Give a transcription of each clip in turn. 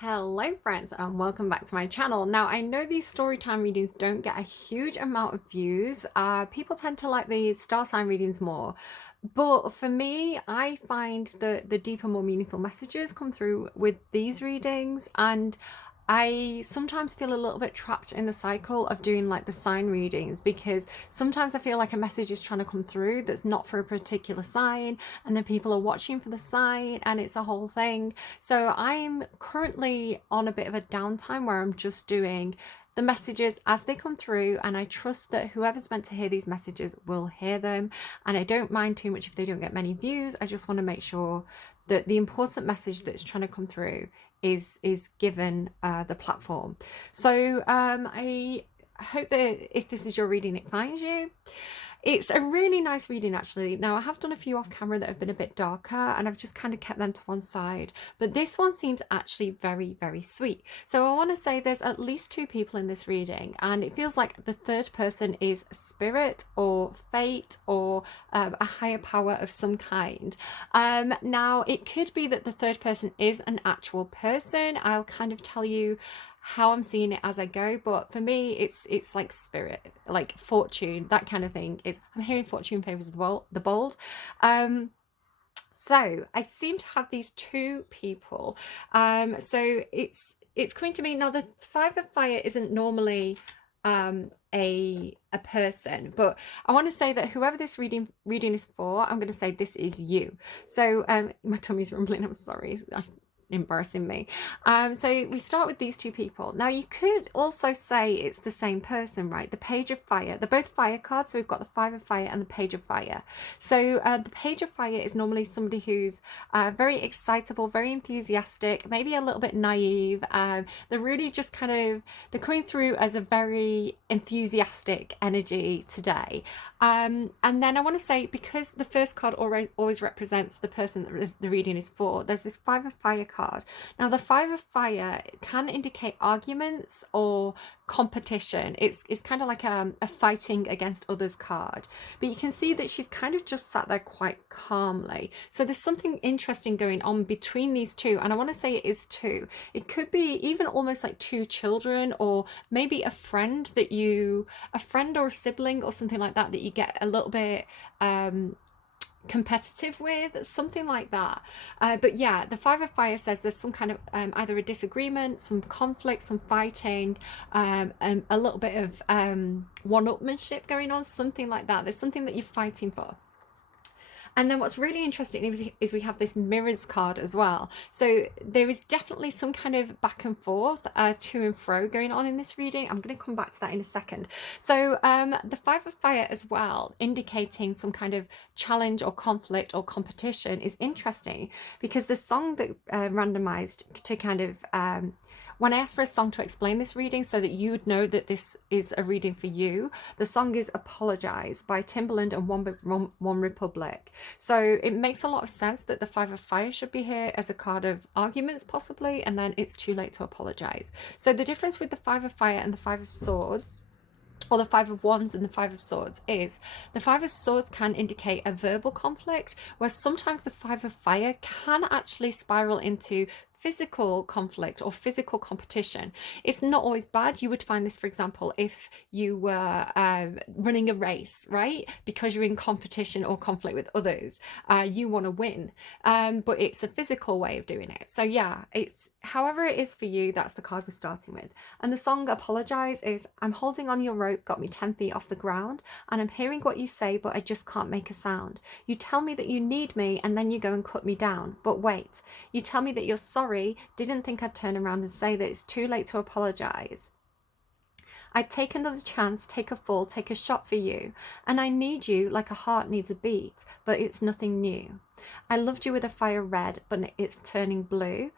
Hello friends and welcome back to my channel. Now I know these story time readings don't get a huge amount of views. People tend to like the star sign readings more. But for me, I find the deeper, more meaningful messages come through with these readings, and I sometimes feel a little bit trapped in the cycle of doing like the sign readings, because sometimes I feel like a message is trying to come through that's not for a particular sign, and then people are watching for the sign and it's a whole thing. So I'm currently on a bit of a downtime where I'm just doing the messages as they come through, and I trust that whoever's meant to hear these messages will hear them, and I don't mind too much if they don't get many views. I just want to make sure that the important message that's trying to come through is given the platform. So I hope that if this is your reading, it finds you. It's a really nice reading, actually. Now, I have done a few off camera that have been a bit darker, and I've just kind of kept them to one side. But this one seems actually very, very sweet. So I want to say there's at least two people in this reading, and it feels like the third person is spirit or fate or a higher power of some kind. Now, it could be that the third person is an actual person. I'll kind of tell you how I'm seeing it as I go, but for me it's like spirit, like fortune, that kind of thing. Is I'm hearing fortune favors the bold. So I seem to have these two people. So it's coming to me now. The Five of Fire isn't normally a person, but I want to say that whoever this reading is for, I'm going to say this is you. So my tummy's rumbling, I'm sorry, embarrassing me. So we start with these two people. Now you could also say it's the same person, right? The Page of Fire, they're both fire cards, so we've got the Five of Fire and the Page of Fire. So the Page of Fire is normally somebody who's very excitable, very enthusiastic, maybe a little bit naive. They're really just kind of, they're coming through as a very enthusiastic energy today. And then I want to say, because the first card always represents the person that the reading is for, there's this Five of Fire card. Now the Five of Fire can indicate arguments or competition. It's kind of like a fighting against others card, but you can see that she's kind of just sat there quite calmly. So there's something interesting going on between these two, and I want to say it is two. It could be even almost like two children, or maybe a friend or a sibling or something like that you get a little bit competitive with, something like that. But yeah, the Five of Fire says there's some kind of either a disagreement, some conflict, some fighting, and a little bit of one-upmanship going on, something like that. There's something that you're fighting for. And then what's really interesting is we have this mirrors card as well. So there is definitely some kind of back and forth, to and fro going on in this reading. I'm going to come back to that in a second. So the Five of Fire as well, indicating some kind of challenge or conflict or competition, is interesting, because the song that randomized to kind of when I asked for a song to explain this reading so that you would know that this is a reading for you, the song is Apologise by Timberland and One Republic. So it makes a lot of sense that the Five of Fire should be here as a card of arguments possibly, and then it's too late to apologise. So the difference with the Five of Fire and the Five of Swords, or the Five of Wands and the Five of Swords, is the Five of Swords can indicate a verbal conflict, where sometimes the Five of Fire can actually spiral into physical conflict or physical competition. It's not always bad. You would find this, for example, if you were running a race, right? Because you're in competition or conflict with others, you want to win, but it's a physical way of doing it. So yeah, it's however it is for you, that's the card we're starting with. And the song Apologise is, I'm holding on your rope, got me 10 feet off the ground, and I'm hearing what you say, but I just can't make a sound. You tell me that you need me, and then you go and cut me down. But wait, you tell me that you're sorry, didn't think I'd turn around and say that it's too late to apologise. I'd take another chance, take a fall, take a shot for you, and I need you like a heart needs a beat, but it's nothing new. I loved you with a fire red, but it's turning blue.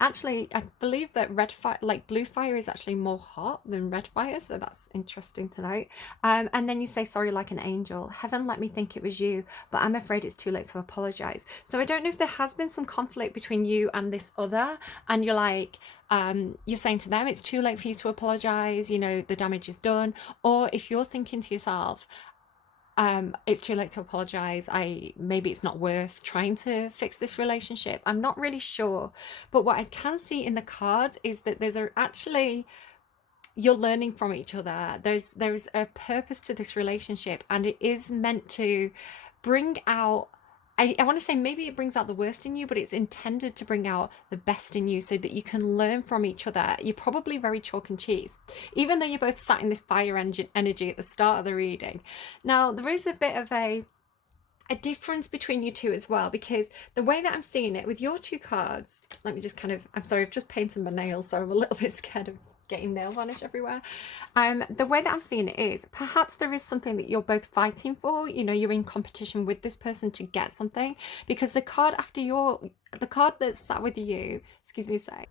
Actually, I believe that red fire, like blue fire, is actually more hot than red fire, so that's interesting to note. And then you say sorry like an angel. Heaven let me think it was you, but I'm afraid it's too late to apologise. So I don't know if there has been some conflict between you and this other, and you're like, you're saying to them it's too late for you to apologise, you know, the damage is done. Or if you're thinking to yourself, it's too late to apologize. Maybe it's not worth trying to fix this relationship. I'm not really sure. But what I can see in the cards is that actually you're learning from each other. There's a purpose to this relationship, and it is meant to bring out, I want to say maybe it brings out the worst in you, but it's intended to bring out the best in you so that you can learn from each other. You're probably very chalk and cheese, even though you're both sat in this fire engine energy at the start of the reading. Now, there is a bit of a difference between you two as well, because the way that I'm seeing it with your two cards, let me just kind of, I'm sorry, I've just painted my nails, so I'm a little bit scared of getting nail varnish everywhere. The way that I'm seeing it is perhaps there is something that you're both fighting for. You know, you're in competition with this person to get something, because the card after the card that's sat with you, excuse me a sec.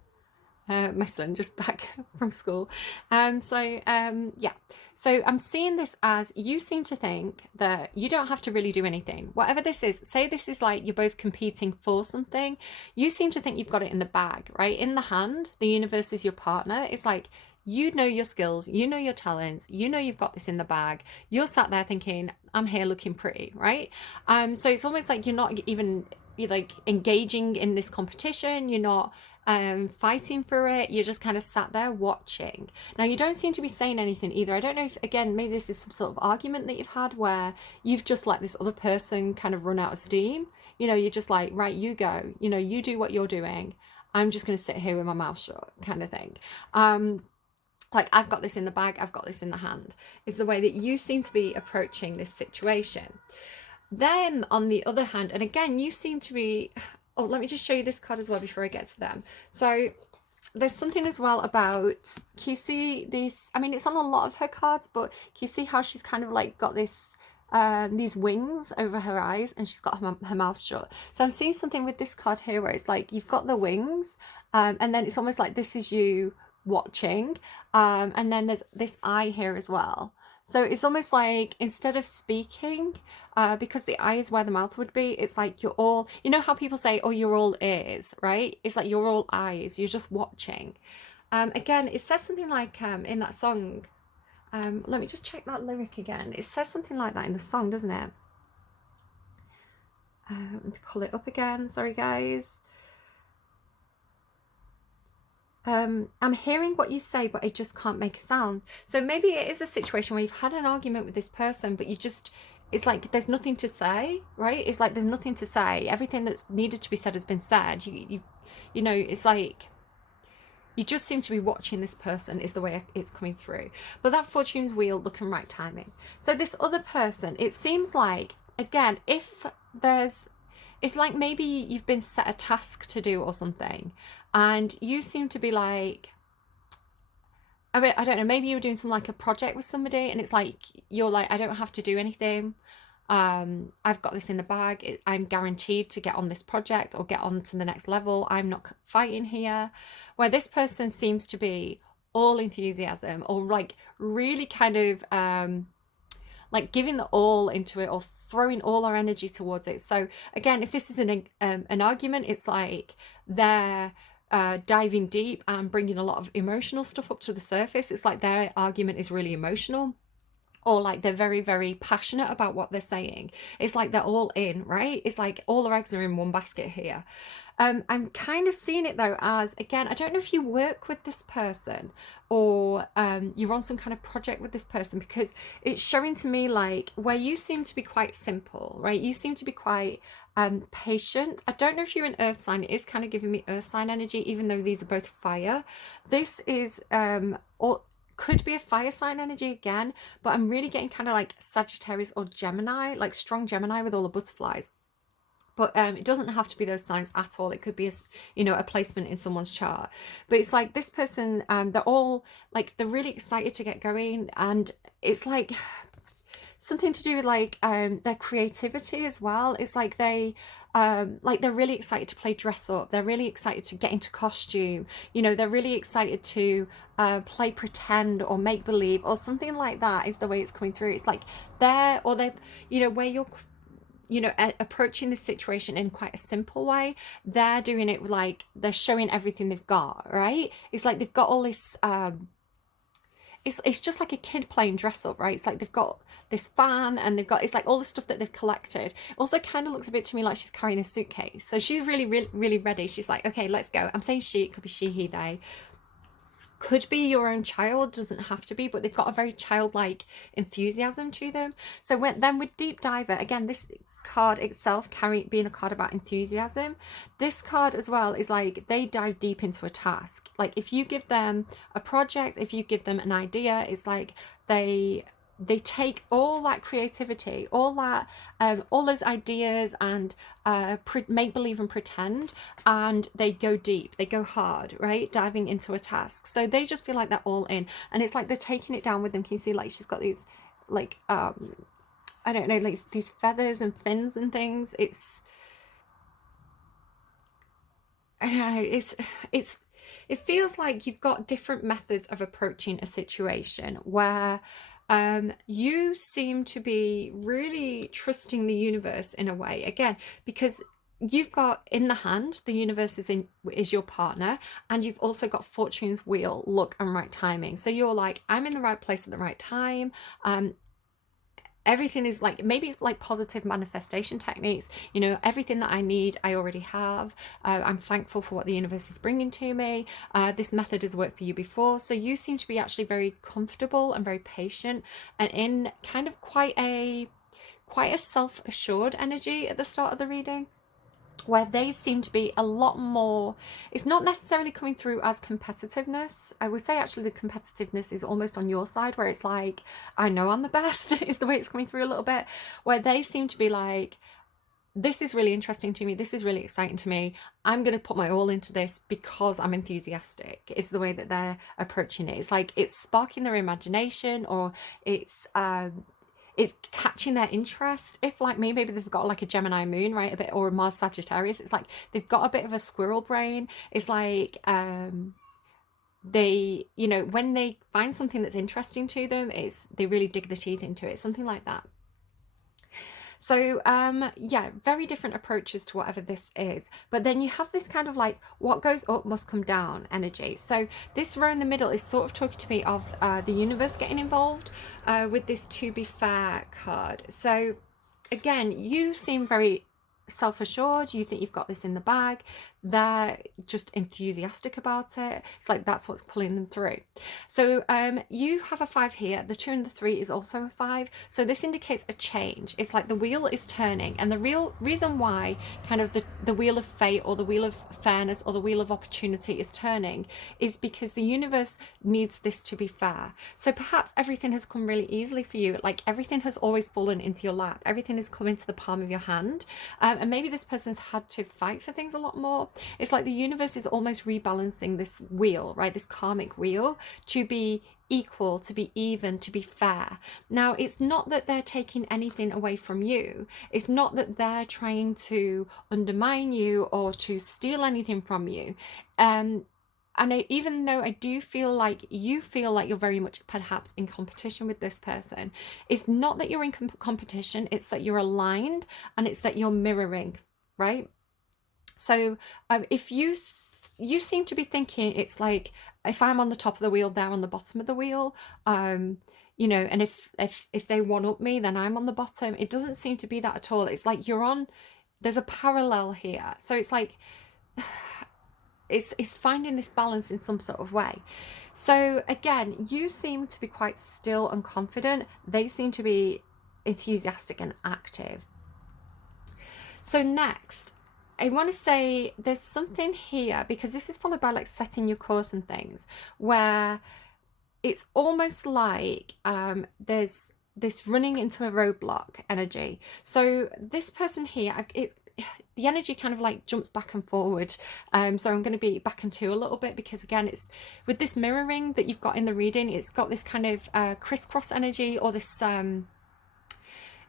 My son just back from school. Yeah. So I'm seeing this as you seem to think that you don't have to really do anything. Whatever this is, say this is like you're both competing for something. You seem to think you've got it in the bag, right? In the hand, the universe is your partner. It's like, you know your skills, you know your talents, you know you've got this in the bag. You're sat there thinking, I'm here looking pretty, right? So it's almost like you're not even, you're like engaging in this competition. You're not fighting for it. You're just kind of sat there watching. Now, you don't seem to be saying anything either. I don't know if, again, maybe this is some sort of argument that you've had where you've just let this other person kind of run out of steam. You know, you're just like, right, you go, you know, you do what you're doing. I'm just going to sit here with my mouth shut, kind of thing. Like, I've got this in the bag, I've got this in the hand, is the way that you seem to be approaching this situation. Then, on the other hand, and again, you seem to be, oh, let me just show you this card as well before I get to them. So, there's something as well about, can you see this? I mean, it's on a lot of her cards, but can you see how she's kind of like got this, these wings over her eyes, and she's got her mouth shut. So I'm seeing something with this card here where it's like you've got the wings, and then it's almost like this is you watching, and then there's this eye here as well. So it's almost like instead of speaking, because the eye is where the mouth would be, it's like you're all, you know how people say, oh, you're all ears, right? It's like you're all eyes, you're just watching. Again, it says something like in that song, let me just check that lyric again. It says something like that in the song, doesn't it? Let me pull it up again, sorry guys. I'm hearing what you say, but I just can't make a sound. So maybe it is a situation where you've had an argument with this person, but it's like there's nothing to say, right? It's like there's nothing to say. Everything that's needed to be said has been said. You know, it's like you just seem to be watching this person is the way it's coming through. But that fortune's wheel, looking right timing. So this other person, it seems like, again, if there's, it's like maybe you've been set a task to do or something, and you seem to be like, I mean, I don't know, maybe you were doing some like a project with somebody, and it's like you're like, I don't have to do anything. I've got this in the bag. I'm guaranteed to get on this project or get on to the next level. I'm not fighting here. Where this person seems to be all enthusiasm, or like really kind of like giving the all into it, or throwing all our energy towards it. So again, if this is an argument, it's like they're diving deep and bringing a lot of emotional stuff up to the surface. It's like their argument is really emotional, or like they're very, very passionate about what they're saying. It's like they're all in, right? It's like all their eggs are in one basket here. I'm kind of seeing it though as, again, I don't know if you work with this person, or you're on some kind of project with this person, because it's showing to me like where you seem to be quite simple, right? You seem to be quite patient. I don't know if you're an earth sign. It is kind of giving me earth sign energy, even though these are both fire. This is or could be a fire sign energy again, but I'm really getting kind of like Sagittarius or Gemini, like strong Gemini with all the butterflies. But it doesn't have to be those signs at all. It could be a placement in someone's chart. But it's like this person, they're all like, they're really excited to get going, and it's like something to do with like their creativity as well. It's like they're really excited to play dress up. They're really excited to get into costume. You know, they're really excited to play pretend or make believe or something like that, is the way it's coming through. It's like they're where you're approaching this situation in quite a simple way. They're doing it like they're showing everything they've got, right? It's like they've got all this it's just like a kid playing dress up, right? It's like they've got this fan and they've got, it's like all the stuff that they've collected. Also kind of looks a bit to me like she's carrying a suitcase. So she's really, really, really ready. She's like, okay, let's go. I'm saying she, it could be she, he, they. Could be your own child, doesn't have to be, but they've got a very childlike enthusiasm to them. So then with Deep Diver, again, this card itself being a card about enthusiasm, this card as well is like they dive deep into a task. Like if you give them a project, if you give them an idea, it's like they take all that creativity, all that all those ideas and make believe and pretend, and they go deep, they go hard, right, diving into a task. So they just feel like they're all in, and it's like they're taking it down with them. Can you see like she's got these like I don't know, like these feathers and fins and things. It's I don't know, it feels like you've got different methods of approaching a situation where you seem to be really trusting the universe in a way, again, because you've got in the hand, the universe is your partner, and you've also got fortune's wheel, luck and right timing. So you're like, I'm in the right place at the right time. Everything is like, maybe it's like positive manifestation techniques, you know, everything that I need I already have. I'm thankful for what the universe is bringing to me. This method has worked for you before, so you seem to be actually very comfortable and very patient, and in kind of quite a self-assured energy at the start of the reading, where they seem to be a lot more, it's not necessarily coming through as competitiveness. I would say actually the competitiveness is almost on your side, where it's like, I know I'm the best, is the way it's coming through a little bit, where they seem to be like, this is really interesting to me, this is really exciting to me, I'm going to put my all into this because I'm enthusiastic, is the way that they're approaching it. It's like it's sparking their imagination, or it's catching their interest. If like me, maybe they've got like a Gemini moon, right, a bit, or a Mars Sagittarius, it's like they've got a bit of a squirrel brain. It's like they, you know, when they find something that's interesting to them, it's they really dig the teeth into it, something like that. So yeah, very different approaches to whatever this is. But then you have this kind of like, what goes up must come down energy. So this row in the middle is sort of talking to me of the universe getting involved with this to be fair card. So again, you seem very self-assured, you think you've got this in the bag, they're just enthusiastic about it. It's like that's what's pulling them through. So you have a 5 here, the 2 and the 3 is also a 5, so this indicates a change. It's like the wheel is turning, and the real reason why kind of the wheel of fate or the wheel of fairness or the wheel of opportunity is turning is because the universe needs this to be fair. So perhaps everything has come really easily for you, like everything has always fallen into your lap, everything has come into the palm of your hand, and maybe this person's had to fight for things a lot more. It's like the universe is almost rebalancing this wheel, right, this karmic wheel, to be equal, to be even, to be fair. Now, it's not that they're taking anything away from you. It's not that they're trying to undermine you or to steal anything from you. And even though I do feel like you feel like you're very much perhaps in competition with this person, it's not that you're in competition, it's that you're aligned, and it's that you're mirroring, right? So if you seem to be thinking it's like, if I'm on the top of the wheel, they're on the bottom of the wheel, you know, and if they one up me, then I'm on the bottom. It doesn't seem to be that at all. It's like there's a parallel here. So it's like it's finding this balance in some sort of way. So again, you seem to be quite still and confident. They seem to be enthusiastic and active. So next, I want to say there's something here, because this is followed by like setting your course and things, where it's almost like there's this running into a roadblock energy. So this person here, the energy kind of like jumps back and forward. So I'm going to be back and two a little bit, because again, it's with this mirroring that you've got in the reading, it's got this kind of crisscross energy, or this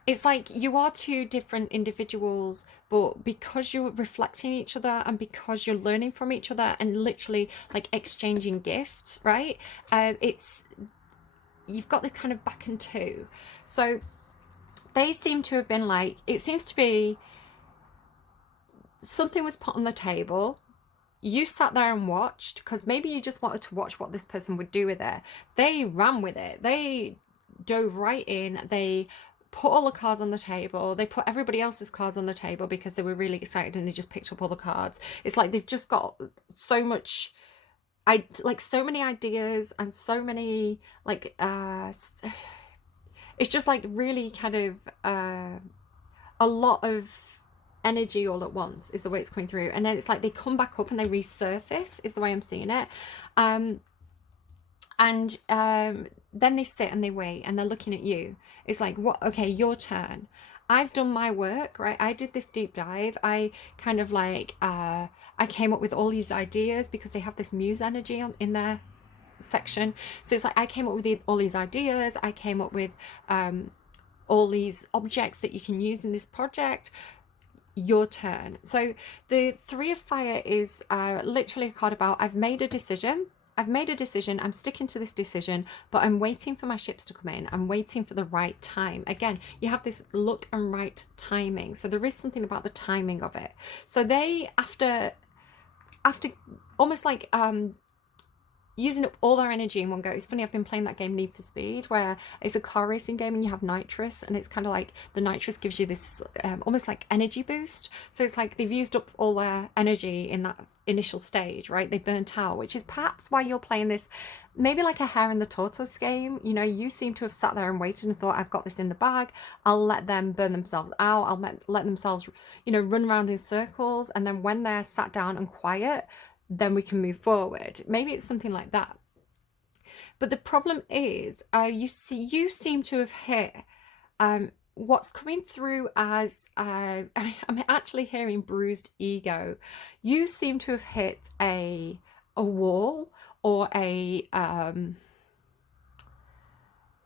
it's like you are two different individuals, but because you're reflecting each other and because you're learning from each other and literally like exchanging gifts, right? You've got this kind of back and two. So they seem to have been like, it seems to be something was put on the table, you sat there and watched, because maybe you just wanted to watch what this person would do with it. They ran with it. They dove right in. They put all the cards on the table. They put everybody else's cards on the table because they were really excited, and they just picked up all the cards. It's like they've just got so much, so many ideas, and so many it's just like really kind of a lot of energy all at once is the way it's coming through. And then it's like they come back up and they resurface is the way I'm seeing it. Then they sit and they wait and they're looking at you. It's like, what? Okay, your turn. I've done my work, right? I did this deep dive. I kind of like I came up with all these ideas because they have this muse energy in their section. So it's like I came up with all these ideas. I came up with all these objects that you can use in this project. Your turn. So the Three of Fire is literally a card about I've made a decision. I'm sticking to this decision, but I'm waiting for my ships to come in. I'm waiting for the right time. Again, you have this luck and right timing. So there is something about the timing of it. So they, after almost like using up all their energy in one go. It's funny, I've been playing that game Need for Speed, where it's a car racing game and you have nitrous, and it's kind of like the nitrous gives you this almost like energy boost. So it's like they've used up all their energy in that initial stage, right? They burnt out, which is perhaps why you're playing this maybe like a hare and the tortoise game. You know, you seem to have sat there and waited and thought, I've got this in the bag. I'll let them burn themselves out. I'll let themselves, you know, run around in circles. And then when they're sat down and quiet, then we can move forward. Maybe it's something like that. But the problem is, you seem to have hit what's coming through as I'm actually hearing bruised ego. You seem to have hit a wall, or a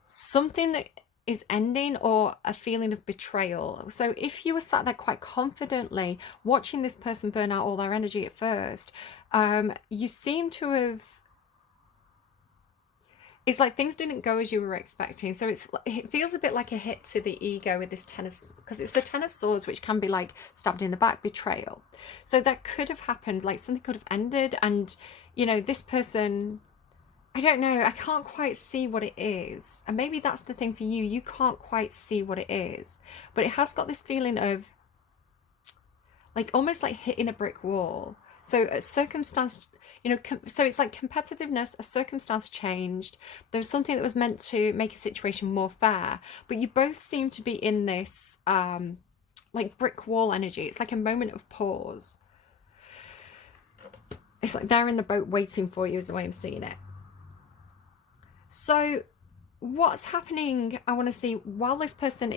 something that is ending, or a feeling of betrayal. So if you were sat there quite confidently watching this person burn out all their energy at first, you seem to have, it's like things didn't go as you were expecting. So it feels a bit like a hit to the ego with this because it's the Ten of Swords, which can be like stabbed in the back, betrayal. So that could have happened, like something could have ended, and you know, this person, I don't know, I can't quite see what it is. And maybe that's the thing for you. You can't quite see what it is. But it has got this feeling of like almost like hitting a brick wall. So a circumstance, you know, so it's like competitiveness, a circumstance changed. There was something that was meant to make a situation more fair. But you both seem to be in this like brick wall energy. It's like a moment of pause. It's like they're in the boat waiting for you is the way I'm seeing it. So what's happening, I want to see, while this person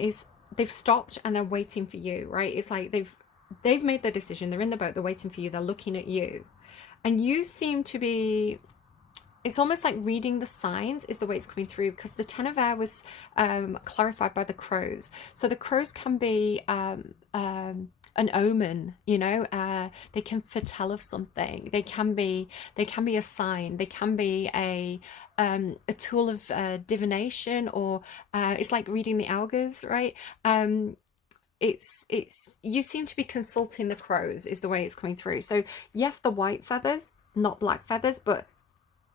they've stopped and they're waiting for you, right? It's like they've made their decision. They're in the boat. They're waiting for you. They're looking at you. And you seem to be, it's almost like reading the signs is the way it's coming through, because the Ten of Air was clarified by the crows. So the crows can be an omen, you know, they can foretell of something. They can be a sign. They can be a tool of divination, or it's like reading the augurs, right? It's you seem to be consulting the crows is the way it's coming through. So yes, the white feathers, not black feathers, but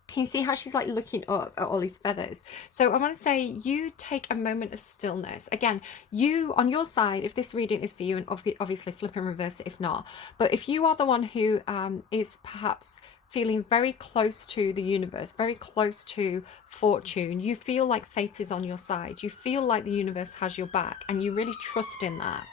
can you see how she's like looking up at all these feathers? So I want to say you take a moment of stillness. Again, you on your side, if this reading is for you, and obviously flip and reverse it if not. But if you are the one who is perhaps feeling very close to the universe, very close to fortune, you feel like fate is on your side. You feel like the universe has your back, and you really trust in that.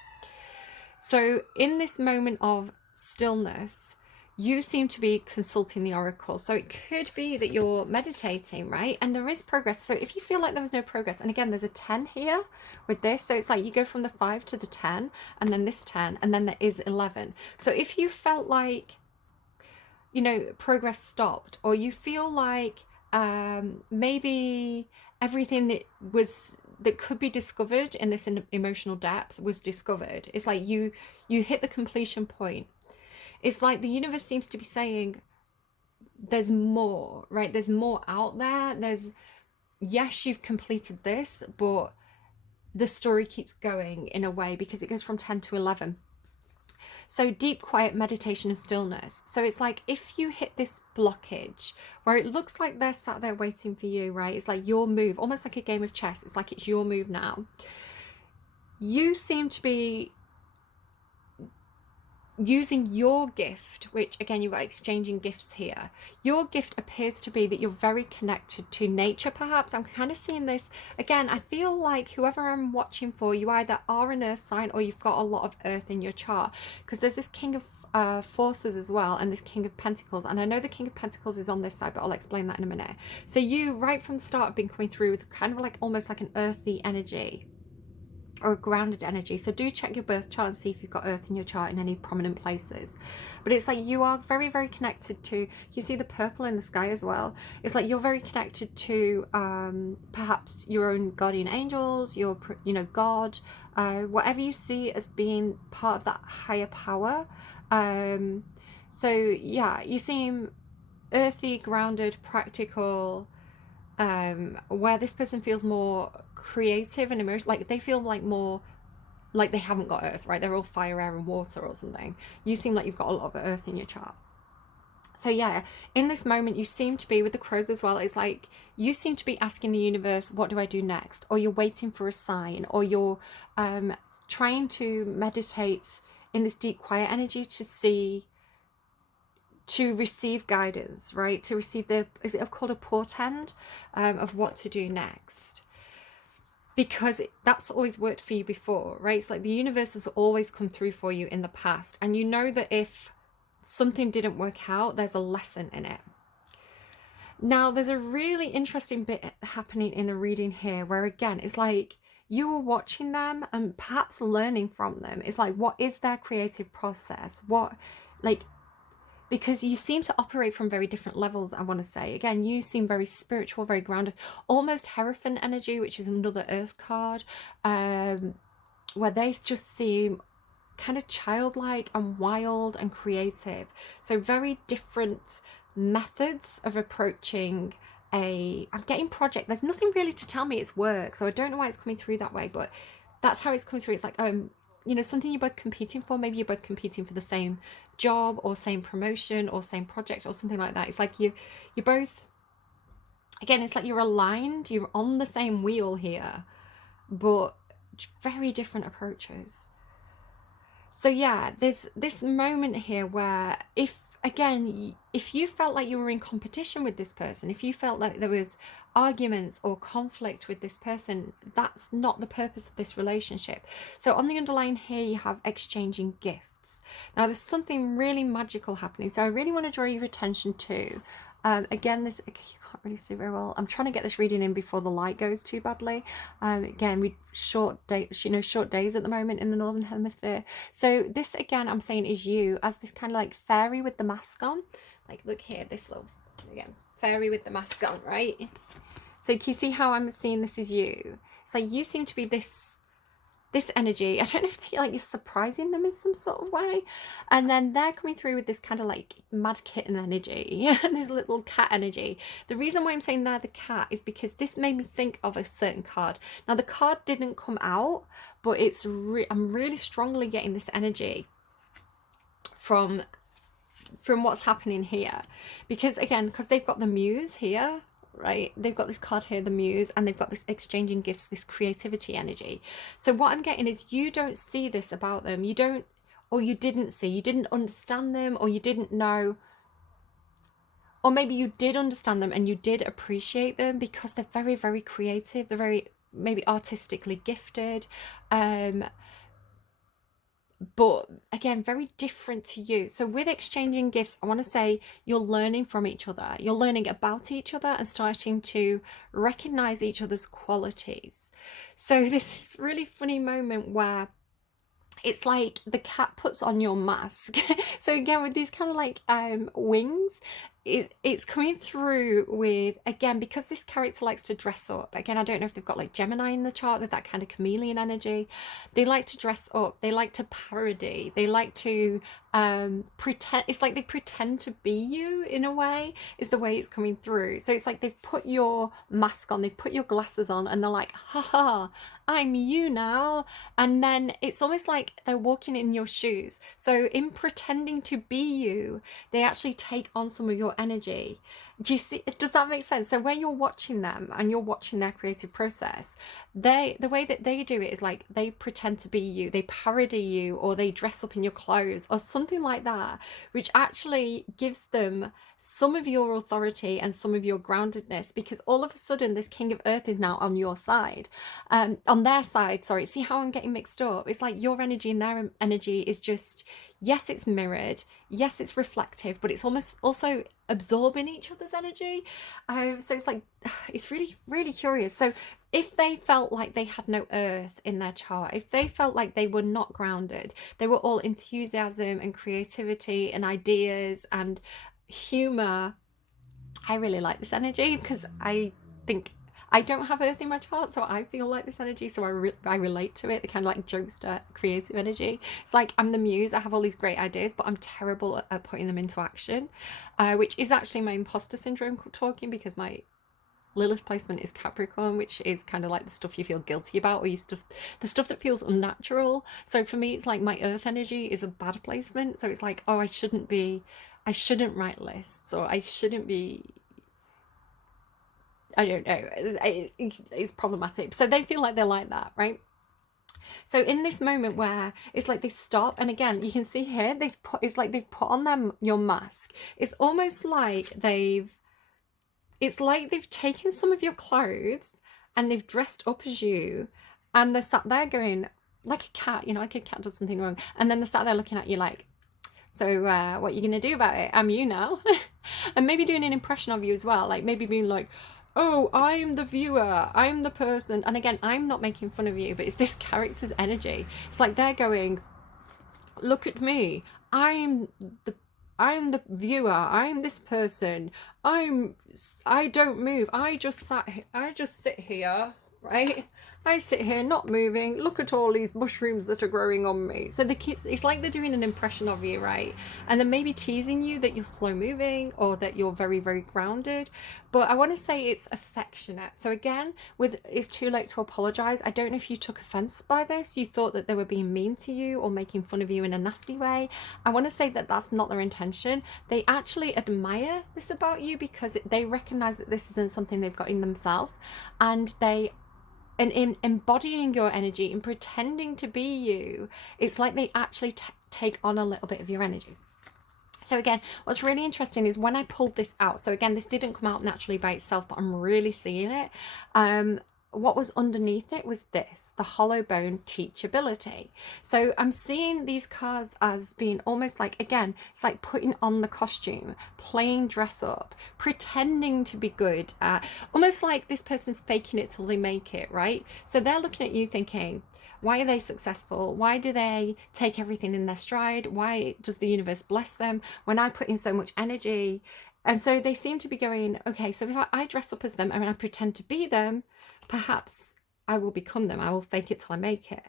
So in this moment of stillness, you seem to be consulting the oracle. So it could be that you're meditating, right? And there is progress. So if you feel like there was no progress, and again, there's a 10 here with this. So it's like you go from the 5 to the 10, and then this 10, and then there is 11. So if you felt like, you know, progress stopped, or you feel like maybe everything that could be discovered in this emotional depth was discovered. It's like you hit the completion point. It's like the universe seems to be saying, there's more, right? There's more out there. Yes, you've completed this, but the story keeps going in a way, because it goes from 10 to 11. So deep, quiet meditation and stillness. So it's like if you hit this blockage where it looks like they're sat there waiting for you, right? It's like your move, almost like a game of chess. It's like it's your move now. You seem to be using your gift, which again, you've got exchanging gifts here. Your gift appears to be that you're very connected to nature, perhaps. I'm kind of seeing this again. I feel like whoever I'm watching for, you either are an earth sign or you've got a lot of earth in your chart, because there's this king of forces as well, and this king of pentacles, and I know the king of pentacles is on this side, but I'll explain that in a minute. So you right from the start have been coming through with kind of like almost like an earthy energy or a grounded energy. So do check your birth chart and see if you've got earth in your chart in any prominent places. But it's like you are very, very connected to, you see the purple in the sky as well. It's like you're very connected to perhaps your own guardian angels, your, you know, God, whatever you see as being part of that higher power. So yeah, you seem earthy, grounded, practical, where this person feels more creative and emotional, like they feel like more like they haven't got earth, right? They're all fire, air and water or something. You seem like you've got a lot of earth in your chart. So yeah, in this moment you seem to be with the crows as well. It's like you seem to be asking the universe, what do I do next? Or you're waiting for a sign, or you're trying to meditate in this deep quiet energy to receive guidance, right? To receive the, is it called a portend of what to do next? Because that's always worked for you before, right? It's like the universe has always come through for you in the past, and you know that if something didn't work out, there's a lesson in it. Now, there's a really interesting bit happening in the reading here where, again, it's like you were watching them and perhaps learning from them. It's like, what is their creative process? What, like, because you seem to operate from very different levels, I want to say. Again, you seem very spiritual, very grounded, almost Hierophant energy, which is another earth card, where they just seem kind of childlike and wild and creative. So very different methods of approaching I'm getting project. There's nothing really to tell me it's work, so I don't know why it's coming through that way, but that's how it's coming through. It's like, you know, something you're both competing for. Maybe you're both competing for the same job or same promotion or same project or something like that. It's like you're both, again, it's like you're aligned, you're on the same wheel here, but very different approaches. So yeah, there's this moment here where if you felt like you were in competition with this person, if you felt like there was arguments or conflict with this person, that's not the purpose of this relationship. So on the underline here, you have exchanging gifts. Now there's something really magical happening. So I really want to draw your attention to, again, this, you can't really see very well. I'm trying to get this reading in before the light goes too badly. Again, short days at the moment in the Northern Hemisphere. So this, again, I'm saying is you as this kind of like fairy with the mask on. Like, look here, this little, again, fairy with the mask on, right? So can you see how I'm seeing this is you? It's like you seem to be this energy. I don't know if you're surprising them in some sort of way, and then they're coming through with this kind of like mad kitten energy, this little cat energy. The reason why I'm saying they're the cat is because this made me think of a certain card. Now the card didn't come out, but it's I'm really strongly getting this energy from what's happening here, because again, because they've got the muse here, right? They've got this card here, the muse, and they've got this exchanging gifts, this creativity energy. So what I'm getting is you don't see this about them. You don't, or you didn't see, you didn't understand them, or you didn't know, or maybe you did understand them and you did appreciate them because they're very, very creative. They're very maybe artistically gifted. But again, very different to you. So with exchanging gifts, I want to say you're learning from each other. You're learning about each other and starting to recognize each other's qualities. So this really funny moment where it's like the cat puts on your mask. So again, with these kind of like wings, it's coming through with, again, because this character likes to dress up. Again, I don't know if they've got like Gemini in the chart with that kind of chameleon energy. They like to dress up. They like to parody. They like to pretend, it's like they pretend to be you in a way, is the way it's coming through. So it's like they've put your mask on, they've put your glasses on, and they're like, haha, I'm you now. And then it's almost like they're walking in your shoes. So in pretending to be you, they actually take on some of your energy. Do you see? Does that make sense? So when you're watching them and you're watching their creative process, the way that they do it is like they pretend to be you, they parody you, or they dress up in your clothes or something like that, which actually gives them some of your authority and some of your groundedness, because all of a sudden this king of earth is now on your side, on their side, sorry. See how I'm getting mixed up? It's like your energy and their energy is just, yes, it's mirrored, yes, it's reflective, but it's almost also absorbing each other's energy. So it's like, it's really, really curious. So if they felt like they had no earth in their chart, if they felt like they were not grounded, they were all enthusiasm and creativity and ideas and humor, I really like this energy, because I think I don't have earth in my chart, so I feel like this energy, so I relate to it, the kind of like jokester creative energy. It's like I'm the muse, I have all these great ideas, but I'm terrible at putting them into action, which is actually my imposter syndrome talking, because my Lilith placement is Capricorn, which is kind of like the stuff you feel guilty about, or the stuff that feels unnatural. So for me, it's like my earth energy is a bad placement. So it's like, oh, I shouldn't write lists, or I shouldn't be, I don't know, it's problematic. So they feel like they're like that, right? So in this moment where it's like they stop, and again, you can see here, it's like they've put on your mask. It's almost like it's like they've taken some of your clothes and they've dressed up as you, and they're sat there going, like a cat, like a cat does something wrong, and then they're sat there looking at you like, so what are you gonna do about it? I'm you now. And maybe doing an impression of you as well, like maybe being like, oh, I'm the viewer, I'm the person. And again, I'm not making fun of you, but it's this character's energy. It's like they're going, look at me, I'm the viewer, I'm this person, I don't move, I just sit here, right? I sit here not moving, look at all these mushrooms that are growing on me. So the kids, it's like they're doing an impression of you, right? And then maybe teasing you that you're slow moving or that you're very, very grounded. But I want to say it's affectionate. So again, it's too late to apologize. I don't know if you took offense by this, you thought that they were being mean to you or making fun of you in a nasty way. I want to say that that's not their intention. They actually admire this about you, because they recognize that this isn't something they've got in themselves, and in embodying your energy and pretending to be you, it's like they actually take on a little bit of your energy. So again, what's really interesting is when I pulled this out, so again, this didn't come out naturally by itself, but I'm really seeing it. What was underneath it was this, the hollow bone teachability. So I'm seeing these cards as being almost like, again, it's like putting on the costume, playing dress up, pretending to be good, almost like this person's faking it till they make it, right? So they're looking at you thinking, why are they successful? Why do they take everything in their stride? Why does the universe bless them when I put in so much energy? And so they seem to be going, okay, so if I dress up as them and I pretend to be them, perhaps I will become them. I will fake it till I make it.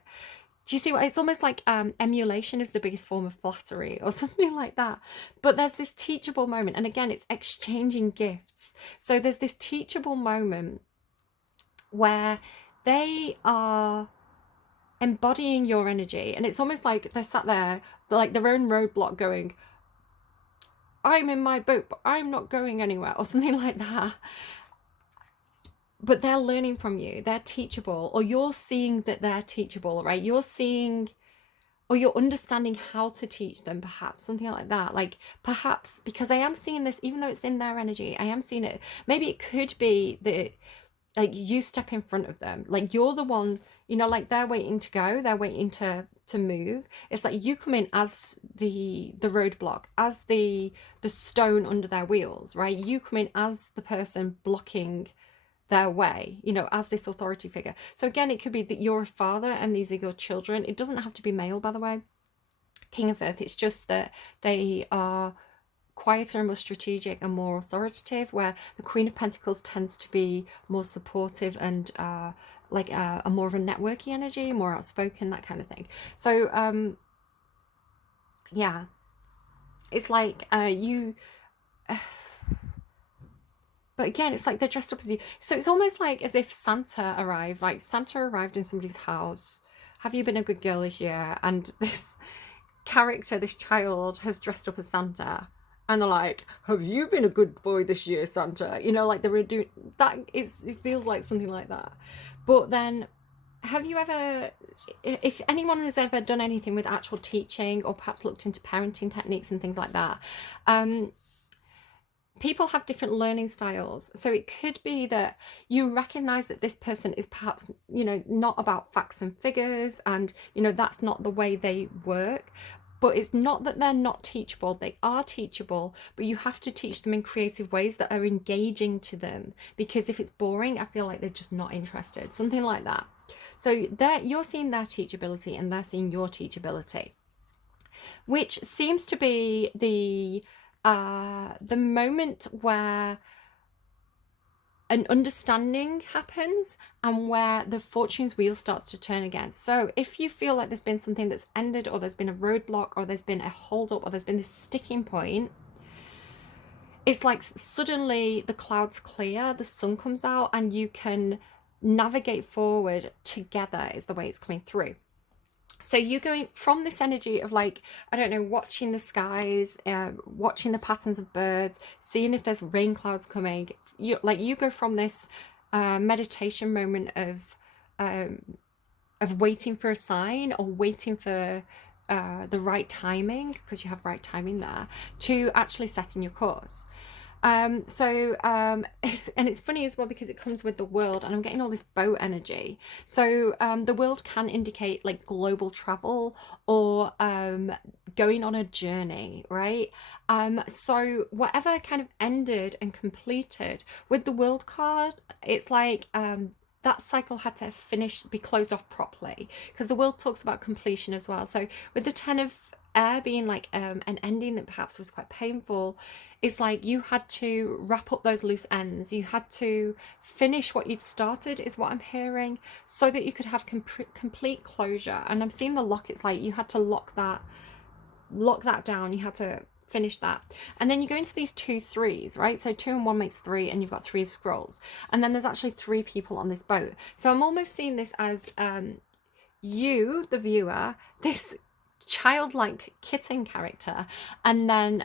Do you see what? It's almost like emulation is the biggest form of flattery or something like that. But there's this teachable moment. And again, it's exchanging gifts. So there's this teachable moment where they are embodying your energy, and it's almost like they're sat there like their own roadblock going, I'm in my boat but I'm not going anywhere, or something like that. But they're learning from you, they're teachable, or you're seeing that they're teachable, right? You're seeing, or you're understanding how to teach them, perhaps something like that. Like perhaps, because I am seeing this, even though it's in their energy, I am seeing it, maybe it could be that like you step in front of them, like you're the one, like they're waiting to go, they're waiting to move. It's like you come in as the roadblock, as the stone under their wheels, right? You come in as the person blocking their way, as this authority figure. So again, it could be that you're a father and these are your children. It doesn't have to be male, by the way, King of Earth. It's just that they are quieter and more strategic and more authoritative, where the Queen of Pentacles tends to be more supportive and like a more of a networky energy, more outspoken, that kind of thing. So yeah, it's like you but again, it's like they're dressed up as you. So it's almost like as if Santa arrived. Like Santa arrived in somebody's house. Have you been a good girl this year? And this character, this child, has dressed up as Santa. And they're like, have you been a good boy this year, Santa? You know, like they're doing that. It feels like something like that. But then, have you ever, if anyone has ever done anything with actual teaching or perhaps looked into parenting techniques and things like that, people have different learning styles. So it could be that you recognize that this person is perhaps, you know, not about facts and figures, and, you know, that's not the way they work. But it's not that they're not teachable. They are teachable, but you have to teach them in creative ways that are engaging to them. Because if it's boring, I feel like they're just not interested. Something like that. So you're seeing their teachability and they're seeing your teachability, which seems to be the moment where an understanding happens and where the fortune's wheel starts to turn again. So if you feel like there's been something that's ended, or there's been a roadblock, or there's been a hold up, or there's been this sticking point, it's like suddenly the clouds clear, the sun comes out, and you can navigate forward together is the way it's coming through. So you're going from this energy of, like, I don't know, watching the skies, watching the patterns of birds, seeing if there's rain clouds coming. You go from this meditation moment of waiting for a sign, or waiting for the right timing, because you have right timing there, to actually setting your course. It's funny as well, because it comes with the world, and I'm getting all this boat energy. So the world can indicate like global travel, or going on a journey, right? So whatever kind of ended and completed with the world card, it's like that cycle had to be closed off properly, because the world talks about completion as well. So with the 10 of air being like an ending that perhaps was quite painful, it's like you had to wrap up those loose ends. You had to finish what you'd started, is what I'm hearing, so that you could have complete closure. And I'm seeing the lock. It's like you had to lock that down. You had to finish that. And then you go into these 2 3s, right? So 2 and 1 makes 3, and you've got 3 scrolls. And then there's actually 3 people on this boat. So I'm almost seeing this as you, the viewer, this childlike kitten character, and then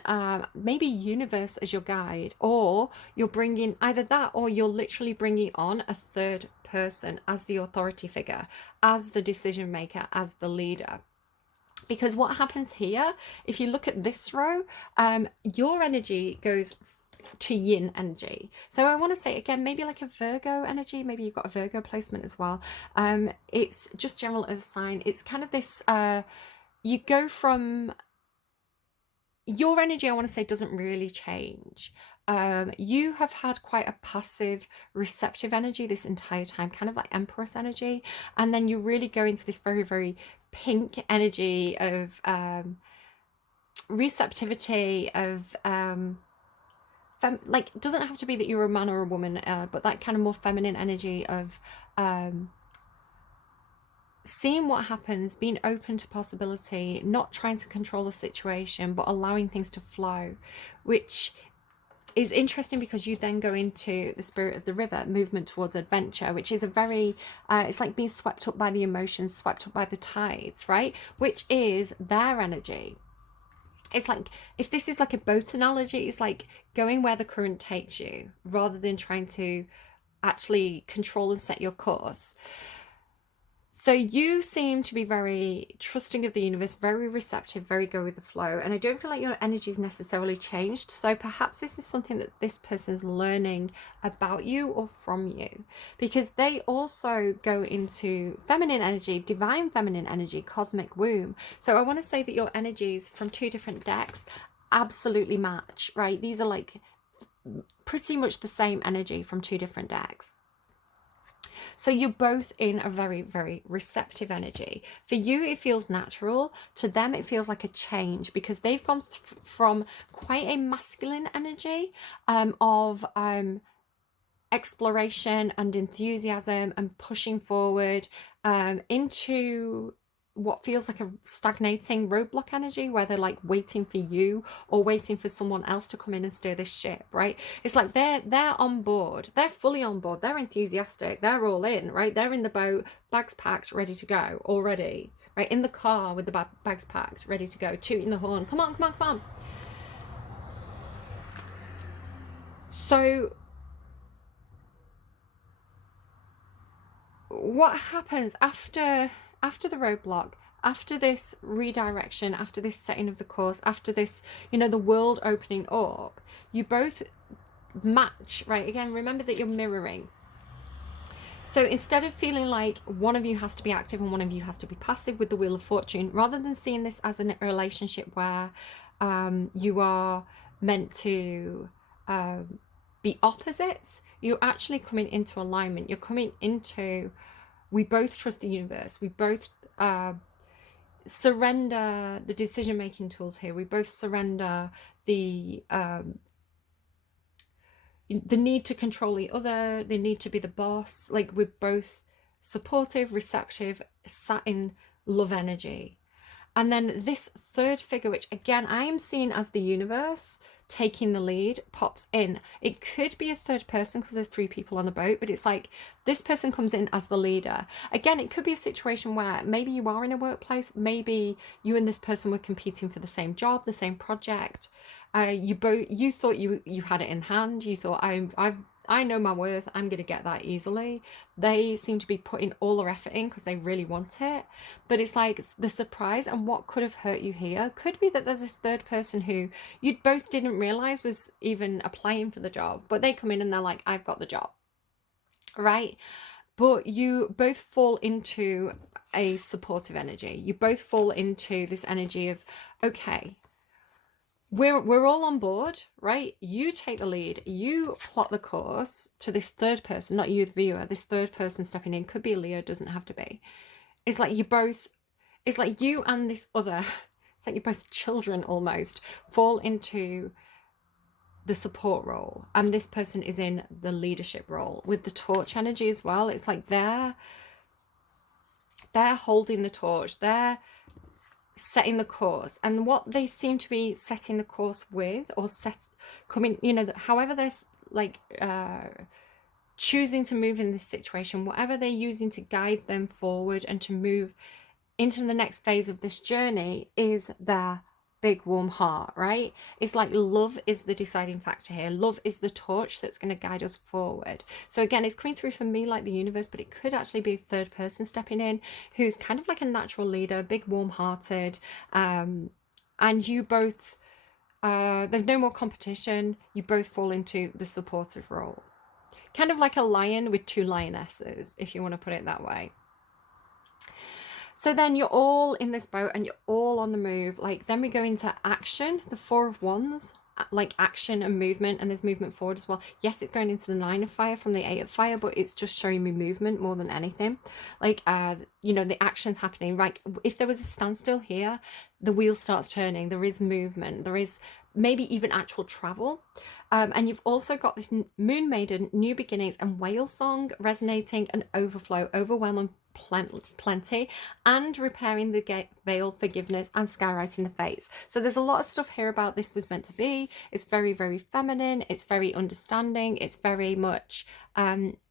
maybe universe as your guide, or you're bringing either that, or you're literally bringing on a third person as the authority figure, as the decision maker, as the leader. Because what happens here, if you look at this row, your energy goes to yin energy. So I want to say again, maybe like a Virgo energy, maybe you've got a Virgo placement as well. It's just general earth sign. It's kind of this you go from your energy, I want to say, doesn't really change. You have had quite a passive, receptive energy this entire time, kind of like Empress energy. And then you really go into this very, very pink energy of receptivity, of like, it doesn't have to be that you're a man or a woman, but that kind of more feminine energy of seeing what happens, being open to possibility, not trying to control the situation, but allowing things to flow, which is interesting, because you then go into the spirit of the river, movement towards adventure, which is a very it's like being swept up by the emotions, swept up by the tides, right? Which is their energy. It's like, if this is like a boat analogy, it's like going where the current takes you, rather than trying to actually control and set your course. So you seem to be very trusting of the universe, very receptive, very go with the flow. And I don't feel like your energy is necessarily changed. So perhaps this is something that this person's learning about you or from you, because they also go into feminine energy, divine feminine energy, cosmic womb. So I want to say that your energies from 2 different decks absolutely match, right? These are like pretty much the same energy from 2 different decks. So you're both in a very, very receptive energy. For you, it feels natural. To them, it feels like a change, because they've gone from quite a masculine energy of exploration and enthusiasm and pushing forward into what feels like a stagnating roadblock energy, where they're like waiting for you or waiting for someone else to come in and steer this ship, right? It's like they're on board, they're fully on board, they're enthusiastic, they're all in, right? They're in the boat, bags packed, ready to go already, right? In the car with the bags packed, ready to go, tooting the horn, come on, come on, come on. So what happens after the roadblock, after this redirection, after this setting of the course, after this, you know, the world opening up, you both match, right? Again, remember that you're mirroring. So instead of feeling like one of you has to be active and one of you has to be passive with the Wheel of Fortune, rather than seeing this as a relationship where you are meant to be opposites, you're actually coming into alignment. You're coming into, we both trust the universe. We both surrender the decision-making tools here. We both surrender the need to control the other, the need to be the boss. Like, we're both supportive, receptive, sat in love energy. And then this third figure, which again I am seeing as the universe taking the lead, pops in. It could be a third person because there's 3 people on the boat, but it's like this person comes in as the leader. Again, it could be a situation where maybe you are in a workplace, maybe you and this person were competing for the same job, the same project. You thought you had it in hand. You thought, I know my worth, I'm going to get that easily. They seem to be putting all their effort in because they really want it. But it's like the surprise, and what could have hurt you here could be that there's this third person who you both didn't realize was even applying for the job, but they come in and they're like, I've got the job, right? But you both fall into a supportive energy. You both fall into this energy of, okay, we're all on board, right? You take the lead, you plot the course to this third person, not you the viewer, this third person stepping in. Could be a Leo, doesn't have to be. It's like you both, it's like you and this other, it's like you're both children almost, fall into the support role, and this person is in the leadership role with the torch energy as well. It's like they're holding the torch, they're setting the course, and what they seem to be setting the course with, or coming, you know, however they're like choosing to move in this situation, whatever they're using to guide them forward and to move into the next phase of this journey, is their big warm heart, right? It's like love is the deciding factor here. Love is the torch that's going to guide us forward. So again, it's coming through for me like the universe, but it could actually be a third person stepping in who's kind of like a natural leader, big warm-hearted, and you both there's no more competition. You both fall into the supportive role, kind of like a lion with 2 lionesses, if you want to put it that way. So then you're all in this boat and you're all on the move. Like, then we go into action, the 4 of Wands, like action and movement, and there's movement forward as well. Yes, it's going into the 9 of fire from the 8 of fire, but it's just showing me movement more than anything. Like, you know, the action's happening. Like, if there was a standstill here, the wheel starts turning. There is movement. There is maybe even actual travel. And you've also got this Moon Maiden, new beginnings, and whale song resonating, and overflow, overwhelming plenty, and repairing the veil, forgiveness, and skywriting the face. So there's a lot of stuff here about this was meant to be. It's very, very feminine. It's very understanding. It's very much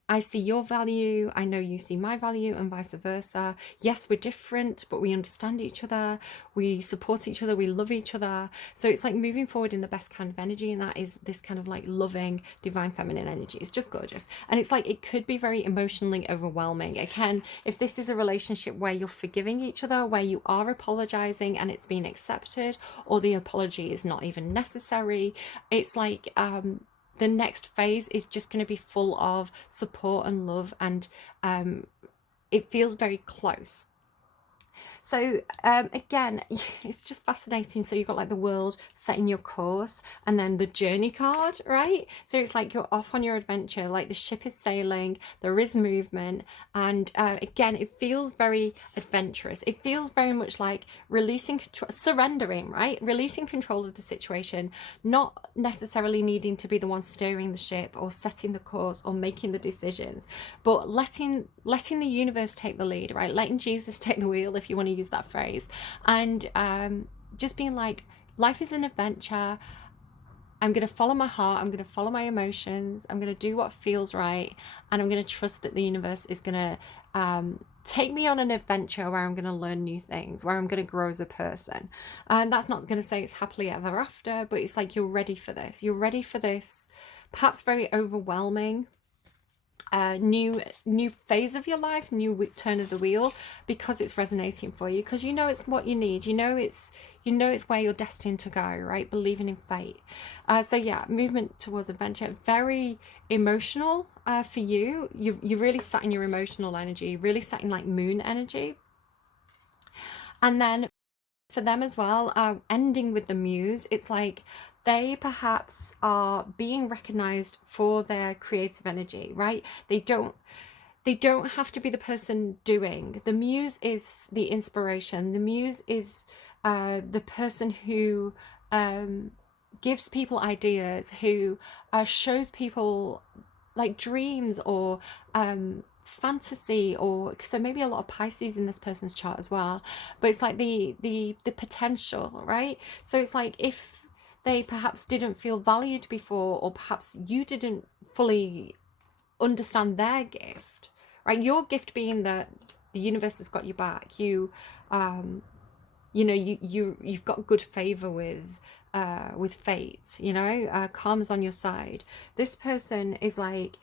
I see your value, I know you see my value, and vice versa. Yes, we're different, but we understand each other, we support each other, we love each other. So it's like moving forward in the best kind of energy, and that is this kind of like loving, divine feminine energy. It's just gorgeous. And it's like, it could be very emotionally overwhelming. Again, if this is a relationship where you're forgiving each other, where you are apologizing and it's being accepted, or the apology is not even necessary, it's like the next phase is just going to be full of support and love, and it feels very close. So again, it's just fascinating. So you've got like the world setting your course, and then the journey card, right? So it's like you're off on your adventure, like the ship is sailing, there is movement, and again, it feels very adventurous. It feels very much like releasing control, surrendering, right? Releasing control of the situation, not necessarily needing to be the one steering the ship or setting the course or making the decisions, but letting the universe take the lead, right? Letting Jesus take the wheel, if if you want to use that phrase. And just being like, life is an adventure. I'm going to follow my heart. I'm going to follow my emotions. I'm going to do what feels right. And I'm going to trust that the universe is going to take me on an adventure where I'm going to learn new things, where I'm going to grow as a person. And that's not going to say it's happily ever after, but it's like, you're ready for this. You're ready for this, perhaps very overwhelming new phase of your life, new turn of the wheel, because it's resonating for you, because you know it's what you need, you know it's where you're destined to go, right? Believing in fate. So yeah, movement towards adventure, very emotional for you. You're really sat in your emotional energy, really sat in like moon energy. And then for them as well, ending with the muse, it's like they perhaps are being recognized for their creative energy, right? They don't have to be the person doing. The muse is the inspiration. The muse is the person who gives people ideas, who shows people like dreams or fantasy, or so maybe a lot of Pisces in this person's chart as well, but it's like the potential, right? So it's like, if they perhaps didn't feel valued before, or perhaps you didn't fully understand their gift, right? Your gift being that the universe has got your back. You've got good favor with fate, karma's on your side. This person is like,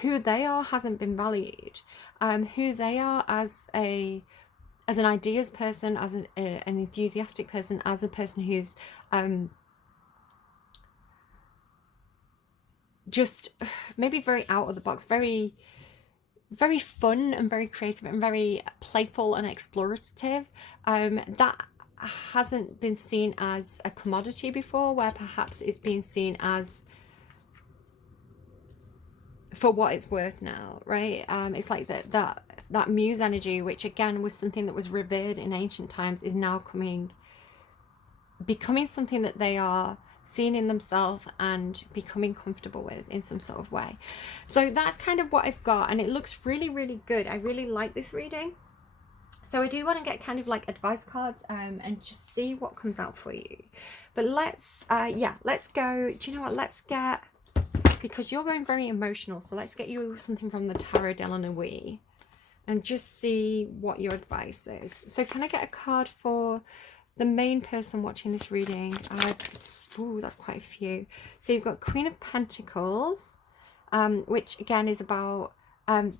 who they are hasn't been valued. Who they are as an ideas person, as an enthusiastic person, as a person who's just maybe very out of the box, very very fun and very creative and very playful and explorative, that hasn't been seen as a commodity before, where perhaps it's been seen as for what it's worth now, right? It's like that muse energy, which again was something that was revered in ancient times, is now becoming something that they are seeing in themselves and becoming comfortable with in some sort of way. So that's kind of what I've got, and it looks really, really good. I really like this reading. So I do want to get kind of like advice cards and just see what comes out for you. But let's go. Do you know what? Let's get, because you're going very emotional, so let's get you something from the Tarot de la Nuit and just see what your advice is. So can I get a card for the main person watching this reading? Ooh, that's quite a few. So you've got Queen of Pentacles, which again is about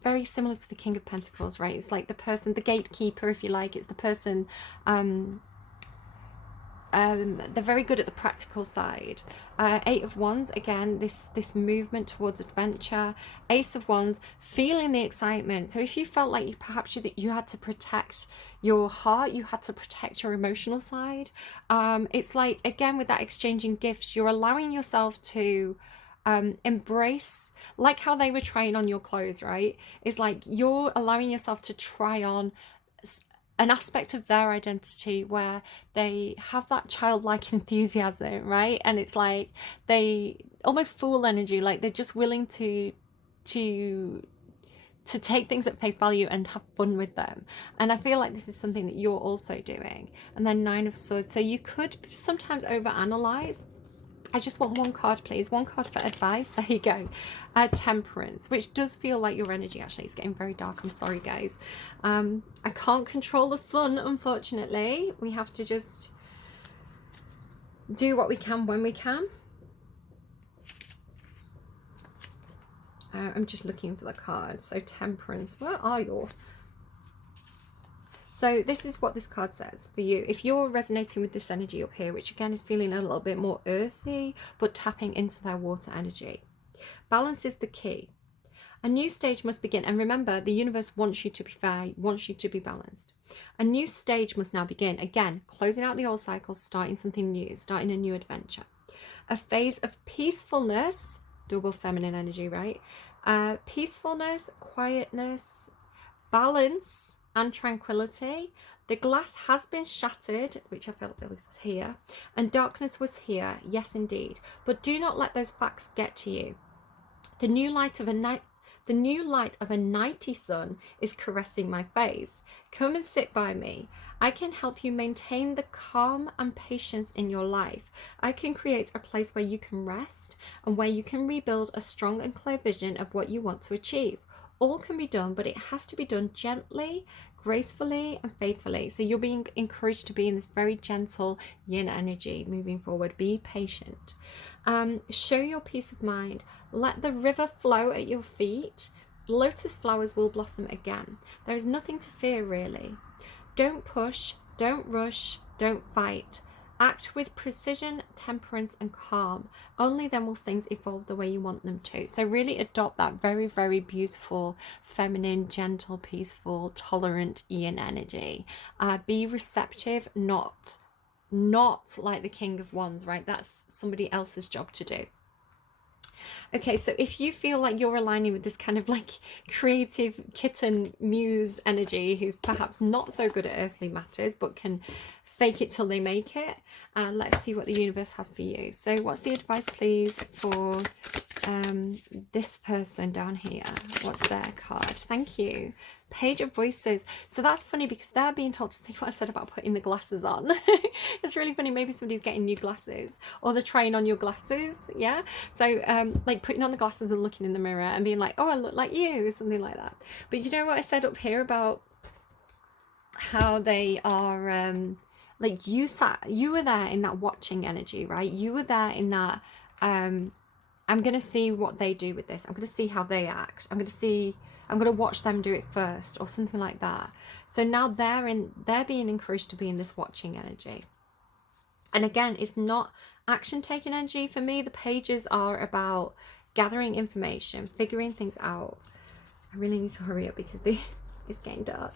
very similar to the King of Pentacles, right? It's like the person, the gatekeeper, if you like. It's the person, they're very good at the practical side. Eight of Wands, again, this movement towards adventure. Ace of Wands, feeling the excitement. So if you felt like perhaps you had to protect your heart, you had to protect your emotional side, it's like, again, with that exchanging gifts, you're allowing yourself to embrace, like how they were trying on your clothes, right? It's like you're allowing yourself to try on an aspect of their identity where they have that childlike enthusiasm, right? And it's like they almost fool energy, like they're just willing to take things at face value and have fun with them. And I feel like this is something that you're also doing. And then Nine of Swords, so you could sometimes overanalyze. I just want one card, please. One card for advice. There you go. Temperance, which does feel like your energy. Actually, it's getting very dark. I'm sorry, guys. I can't control the sun, unfortunately. We have to just do what we can when we can. I'm just looking for the card. So Temperance, where are you? So this is what this card says for you. If you're resonating with this energy up here, which again is feeling a little bit more earthy, but tapping into their water energy. Balance is the key. A new stage must begin. And remember, the universe wants you to be fair, wants you to be balanced. A new stage must now begin. Again, closing out the old cycles, starting something new, starting a new adventure. A phase of peacefulness, double feminine energy, right? Peacefulness, quietness, balance, and tranquility. The glass has been shattered, which I felt was here, and darkness was here, yes indeed, but do not let those facts get to you. The new light of a night, The new light of a nighty sun is caressing my face. Come and sit by me. I can help you maintain the calm and patience in your life. I can create a place where you can rest and where you can rebuild a strong and clear vision of what you want to achieve. All can be done, but it has to be done gently, gracefully, and faithfully. So you're being encouraged to be in this very gentle yin energy moving forward. Be patient. Show your peace of mind. Let the river flow at your feet. Lotus flowers will blossom again. There is nothing to fear, really. Don't push, don't rush, don't fight. Act with precision, temperance, and calm. Only then will things evolve the way you want them to. So really adopt that very, very beautiful, feminine, gentle, peaceful, tolerant yin energy. Be receptive, not like the King of Wands, right? That's somebody else's job to do. Okay, so if you feel like you're aligning with this kind of like creative kitten muse energy who's perhaps not so good at earthly matters but can fake it till they make it, let's see what the universe has for you. So what's the advice, please, for this person down here? What's their card? Thank you. Page of Voices. So that's funny because they're being told to see what I said about putting the glasses on. It's really funny. Maybe somebody's getting new glasses or they're trying on your glasses. Yeah. So like putting on the glasses and looking in the mirror and being like, oh, I look like you, something like that. But you know what I said up here about how they are like you were there in that watching energy, right? You were there in that I'm going to see what they do with this. I'm going to see how they act. I'm going to watch them do it first or something like that. So now they're being encouraged to be in this watching energy. And again, it's not action taking energy. For me, the pages are about gathering information, figuring things out. I really need to hurry up because it's getting dark.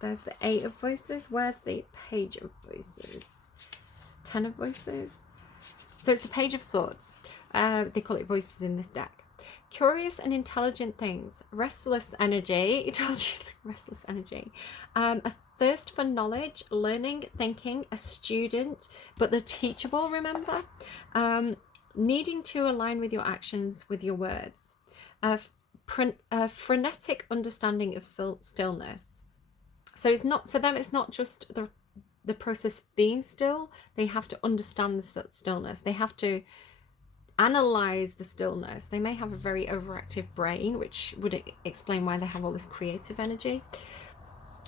There's the 8 of Voices. Where's the Page of Voices? 10 of Voices. So it's the Page of Swords. They call it Voices in this deck. Curious and intelligent things. Restless energy. It tells you restless energy. A thirst for knowledge, learning, thinking. A student, but the teachable, remember? Needing to align with your actions with your words. A frenetic understanding of stillness. So it's not, for them, it's not just the process of being still. They have to understand the stillness. They have to analyze the stillness. They may have a very overactive brain, which would explain why they have all this creative energy.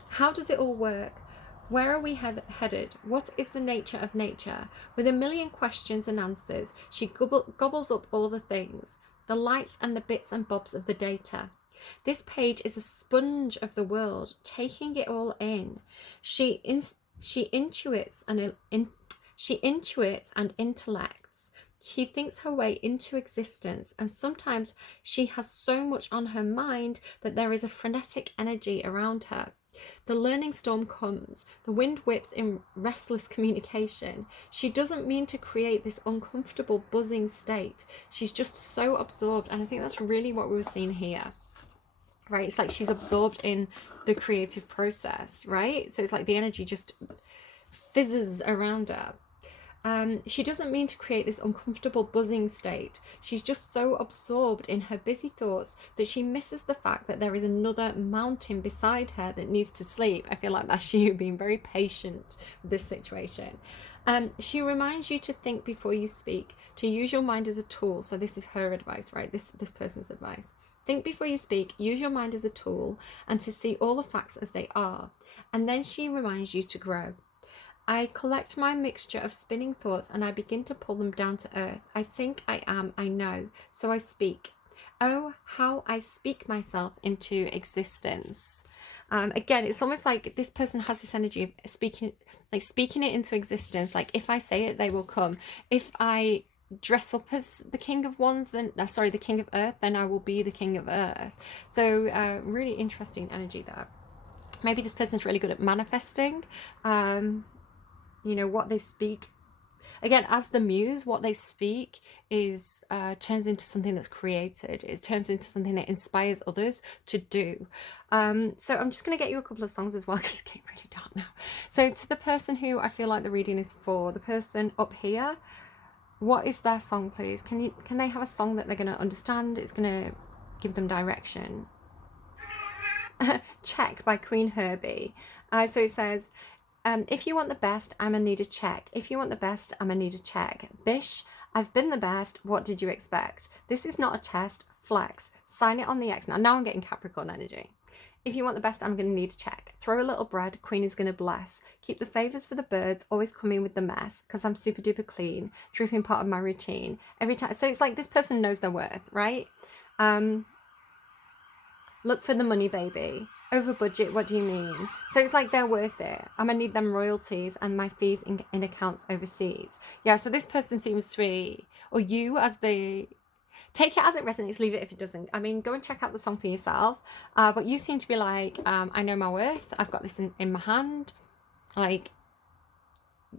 How does it all work? Where are we headed? What is the nature of nature? With a million questions and answers, she gobbles up all the things, the lights and the bits and bobs of the data. This page is a sponge of the world, taking it all in. She intuits and intellects. She thinks her way into existence, and sometimes she has so much on her mind that there is a frenetic energy around her. The learning storm comes. The wind whips in restless communication. She doesn't mean to create this uncomfortable buzzing state. She's just so absorbed, and I think that's really what we were seeing here. Right, it's like she's absorbed in the creative process, right? So it's like the energy just fizzes around her. She doesn't mean to create this uncomfortable buzzing state. She's just so absorbed in her busy thoughts that she misses the fact that there is another mountain beside her that needs to sleep. I feel like that's you being very patient with this situation. She reminds you to think before you speak, to use your mind as a tool. So this is her advice, right? This person's advice. Think before you speak, use your mind as a tool, and to see all the facts as they are. And then she reminds you to grow. I collect my mixture of spinning thoughts and I begin to pull them down to earth. I think, I am, I know, so I speak. Oh, how I speak myself into existence. Again, it's almost like this person has this energy of speaking it into existence. Like if I say it, they will come. If I dress up as the King of Wands, then the King of Earth, then I will be the King of Earth. So really interesting energy there. Maybe this person's really good at manifesting. You know, what they speak, again, as the muse, what they speak is turns into something that's created. It turns into something that inspires others to do. So I'm just going to get you a couple of songs as well, because it's getting really dark now. So to the person who I feel like the reading is for, the person up here, What is their song, please? Can they have a song that they're going to understand? It's going to give them direction. Check by Queen Herby. So it says, if you want the best, I'ma need a check. If you want the best, I'ma need a check. Bish, I've been the best. What did you expect? This is not a test. Flex. Sign it on the X. Now I'm getting Capricorn energy. If you want the best, I'm going to need a check. Throw a little bread, Queen is going to bless. Keep the favours for the birds, always coming with the mess, because I'm super duper clean, dripping part of my routine. Every time, so it's like this person knows their worth, right? Look for the money, baby. Over budget, what do you mean? So it's like they're worth it. I'm going to need them royalties and my fees in accounts overseas. Yeah, so this person seems to be, or you as the, take it as it resonates, leave it if it doesn't. I mean, go and check out the song for yourself. But you seem to be like, I know my worth. I've got this in my hand. Like,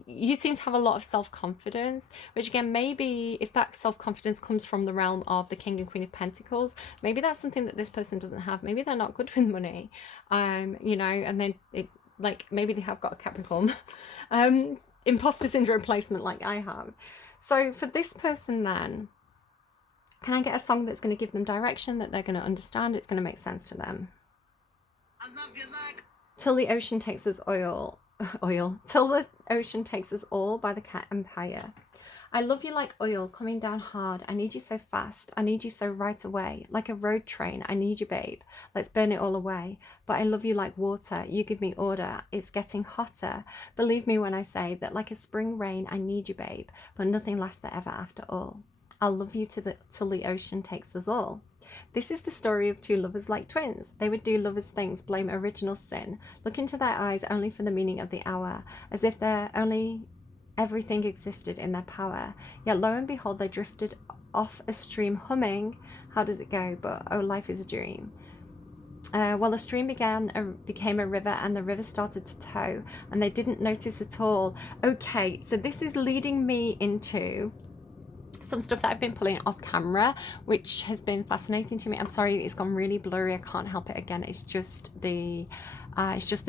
you seem to have a lot of self-confidence, which again, maybe if that self-confidence comes from the realm of the King and Queen of Pentacles, maybe that's something that this person doesn't have. Maybe they're not good with money, you know, and then like maybe they have got a Capricorn imposter syndrome placement like I have. So for this person then, can I get a song that's going to give them direction, that they're going to understand, it's going to make sense to them? I love you like... Till the ocean takes us till the ocean takes us all by the Cat Empire. I love you like oil coming down hard. I need you so fast. I need you so right away. Like a road train. I need you, babe. Let's burn it all away. But I love you like water. You give me order. It's getting hotter. Believe me when I say that like a spring rain, I need you, babe. But nothing lasts forever after all. I'll love you till the ocean takes us all. This is the story of two lovers like twins. They would do lovers' things, blame original sin, look into their eyes only for the meaning of the hour, as if everything existed in their power. Yet lo and behold, they drifted off a stream humming. How does it go? But oh, life is a dream. Well, the stream became a river, and the river started to tow, and they didn't notice at all. Okay, so this is leading me into some stuff that I've been pulling off camera, which has been fascinating to me. I'm sorry it's gone really blurry. I can't help it. Again, it's just the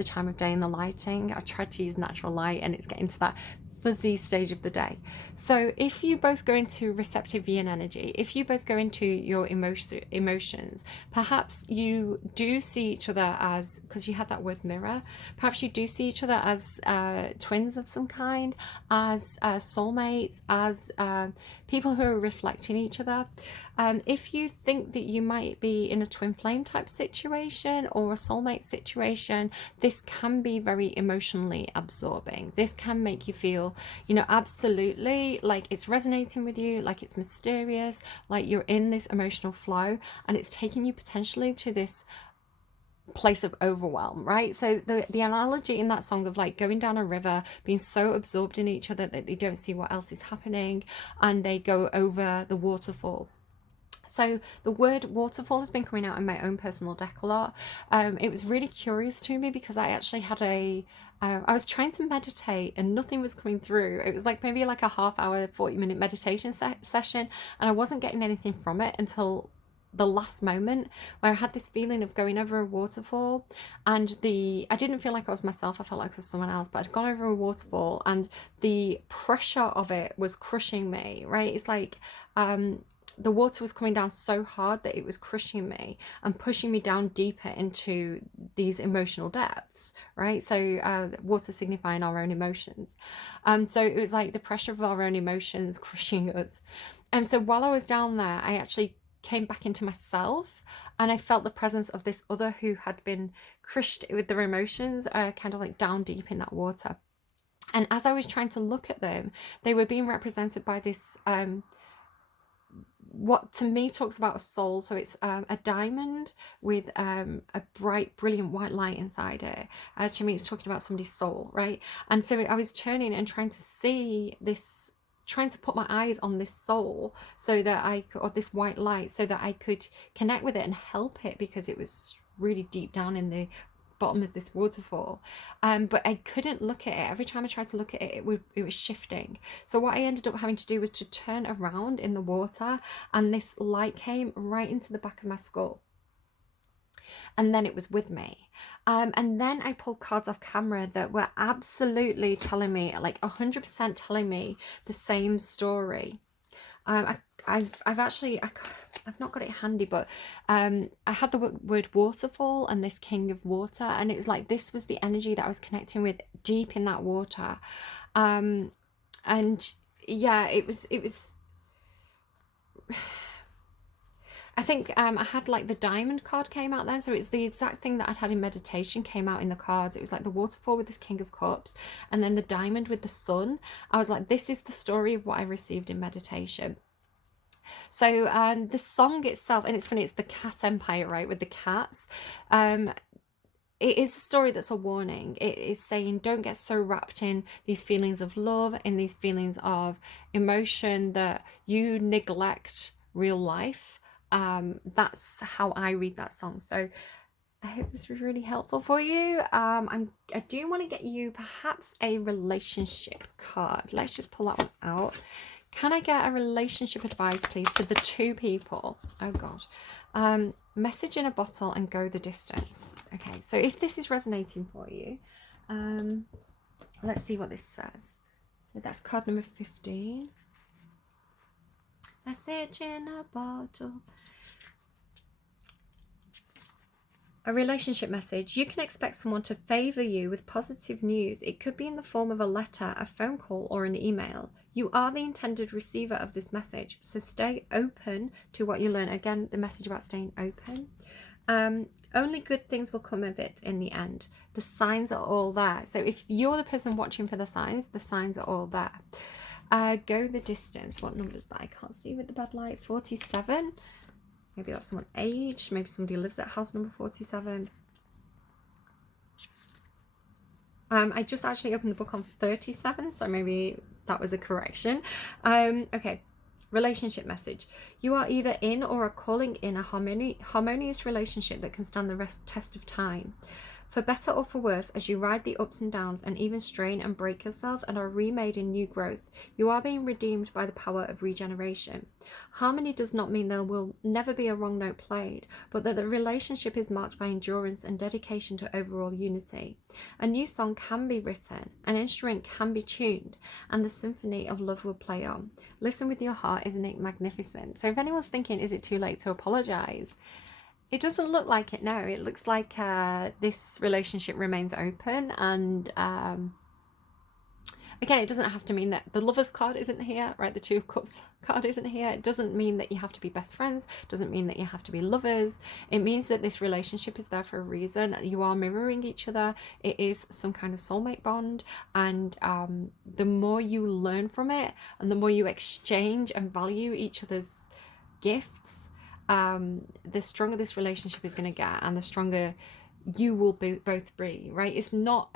time of day and the lighting. I tried to use natural light and it's getting to that fuzzy stage of the day. So if you both go into receptive yin energy, if you both go into your emotions, perhaps you do see each other as, because you had that word mirror, perhaps you do see each other as twins of some kind, as soulmates, as people who are reflecting each other. If you think that you might be in a twin flame type situation or a soulmate situation, this can be very emotionally absorbing. This can make you feel, you know, absolutely like it's resonating with you, like it's mysterious, like you're in this emotional flow, and it's taking you potentially to this place of overwhelm, right? So the analogy in that song of like going down a river, being so absorbed in each other that they don't see what else is happening, and they go over the waterfall. So the word waterfall has been coming out in my own personal deck a lot. It was really curious to me because I actually had I was trying to meditate and nothing was coming through. It was like maybe like a half-hour, 40-minute meditation session, and I wasn't getting anything from it until the last moment, where I had this feeling of going over a waterfall, and I didn't feel like I was myself. I felt like I was someone else, but I'd gone over a waterfall and the pressure of it was crushing me, right? It's like the water was coming down so hard that it was crushing me and pushing me down deeper into these emotional depths, right? So water signifying our own emotions. So it was like the pressure of our own emotions crushing us. And so while I was down there, I actually came back into myself, and I felt the presence of this other who had been crushed with their emotions, kind of like down deep in that water. And as I was trying to look at them, they were being represented by this what to me talks about a soul. So it's a diamond with a bright, brilliant white light inside it. To me, it's talking about somebody's soul, right? And so I was turning and trying to see this, trying to put my eyes on this soul so that I could, or this white light, so that I could connect with it and help it, because it was really deep down in the bottom of this waterfall. But I couldn't look at it. Every time I tried to look at it, it was shifting. So what I ended up having to do was to turn around in the water, and this light came right into the back of my skull. And then it was with me. And then I pulled cards off camera that were absolutely telling me, like 100% telling me the same story. I've actually, I've not got it handy, but I had the word waterfall and this king of water, and it was like this was the energy that I was connecting with deep in that water. And yeah, it was I think I had like the diamond card came out then, so it's the exact thing that I'd had in meditation came out in the cards. It was like the waterfall with this king of cups, and then the diamond with the sun. I was like, this is the story of what I received in meditation. So the song itself, and it's funny, it's the cat empire, right, with the cats. It is a story that's a warning. It is saying don't get so wrapped in these feelings of love, in these feelings of emotion, that you neglect real life. That's how I read that song. So I hope this was really helpful for you. I do want to get you perhaps a relationship card. Let's just pull that one out. Can I get a relationship advice, please, for the two people? Oh, God. Message in a bottle and go the distance. Okay, so if this is resonating for you, let's see what this says. So that's card number 15. Message in a bottle. A relationship message. You can expect someone to favour you with positive news. It could be in the form of a letter, a phone call, or an email. You are the intended receiver of this message, so stay open to what you learn. Again, the message about staying open. Only good things will come of it in the end. The signs are all there. So if you're the person watching for the signs are all there. Go the distance. What number is that? I can't see with the bad light. 47. Maybe that's someone's age. Maybe somebody lives at house number 47. I just actually opened the book on 37, so maybe that was a correction. Okay, relationship message. You are either in or are calling in a harmonious relationship that can stand the test of time. For better or for worse, as you ride the ups and downs and even strain and break yourself and are remade in new growth, you are being redeemed by the power of regeneration. Harmony does not mean there will never be a wrong note played, but that the relationship is marked by endurance and dedication to overall unity. A new song can be written, an instrument can be tuned, and the symphony of love will play on. Listen with your heart, isn't it magnificent? So if anyone's thinking, is it too late to apologise? It doesn't look like it, no. It looks like this relationship remains open, and again, it doesn't have to mean that the lovers card isn't here, right? The Two of Cups card isn't here. It doesn't mean that you have to be best friends. It doesn't mean that you have to be lovers. It means that this relationship is there for a reason. You are mirroring each other. It is some kind of soulmate bond, and the more you learn from it, and the more you exchange and value each other's gifts, the stronger this relationship is going to get, and the stronger you will both be, right? It's not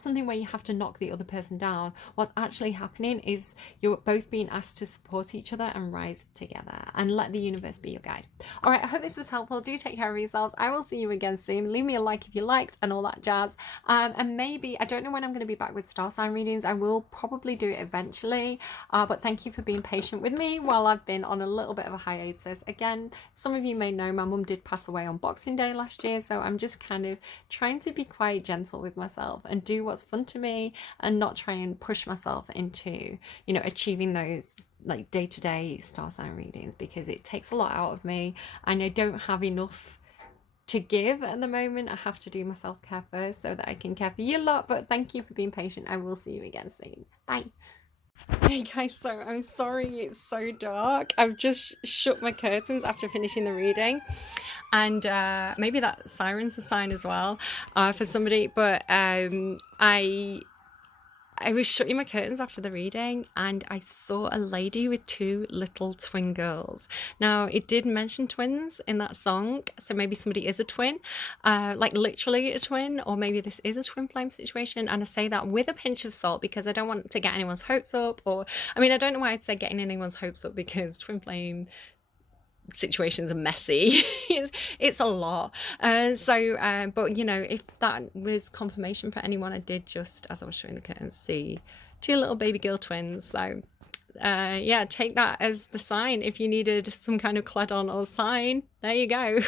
something where you have to knock the other person down. What's actually happening is you're both being asked to support each other and rise together, and let the universe be your guide. All right, I hope this was helpful. Do take care of yourselves. I will see you again soon. Leave me a like if you liked, and all that jazz. And maybe, I don't know when I'm going to be back with star sign readings. I will probably do it eventually, but thank you for being patient with me while I've been on a little bit of a hiatus. Again, some of you may know my mum did pass away on Boxing Day last year, so I'm just kind of trying to be quite gentle with myself and do what's fun to me, and not try and push myself into, you know, achieving those like day-to-day star sign readings, because it takes a lot out of me and I don't have enough to give at the moment. I have to do my self-care first so that I can care for you a lot. But thank you for being patient. I will see you again soon. Bye. Hey guys, so I'm sorry it's so dark. I've just shut my curtains after finishing the reading, and maybe that siren's a sign as well for somebody, but I was shutting my curtains after the reading, and I saw a lady with two little twin girls. Now, it did mention twins in that song, so maybe somebody is a twin, like literally a twin, or maybe this is a twin flame situation. And I say that with a pinch of salt because I don't want to get anyone's hopes up, or, I mean, I don't know why I'd say getting anyone's hopes up, because twin flame situations are messy. it's a lot, but you know, if that was confirmation for anyone, I did just, as I was showing the curtains, see two little baby girl twins. So yeah, take that as the sign. If you needed some kind of clad on or sign, there you go.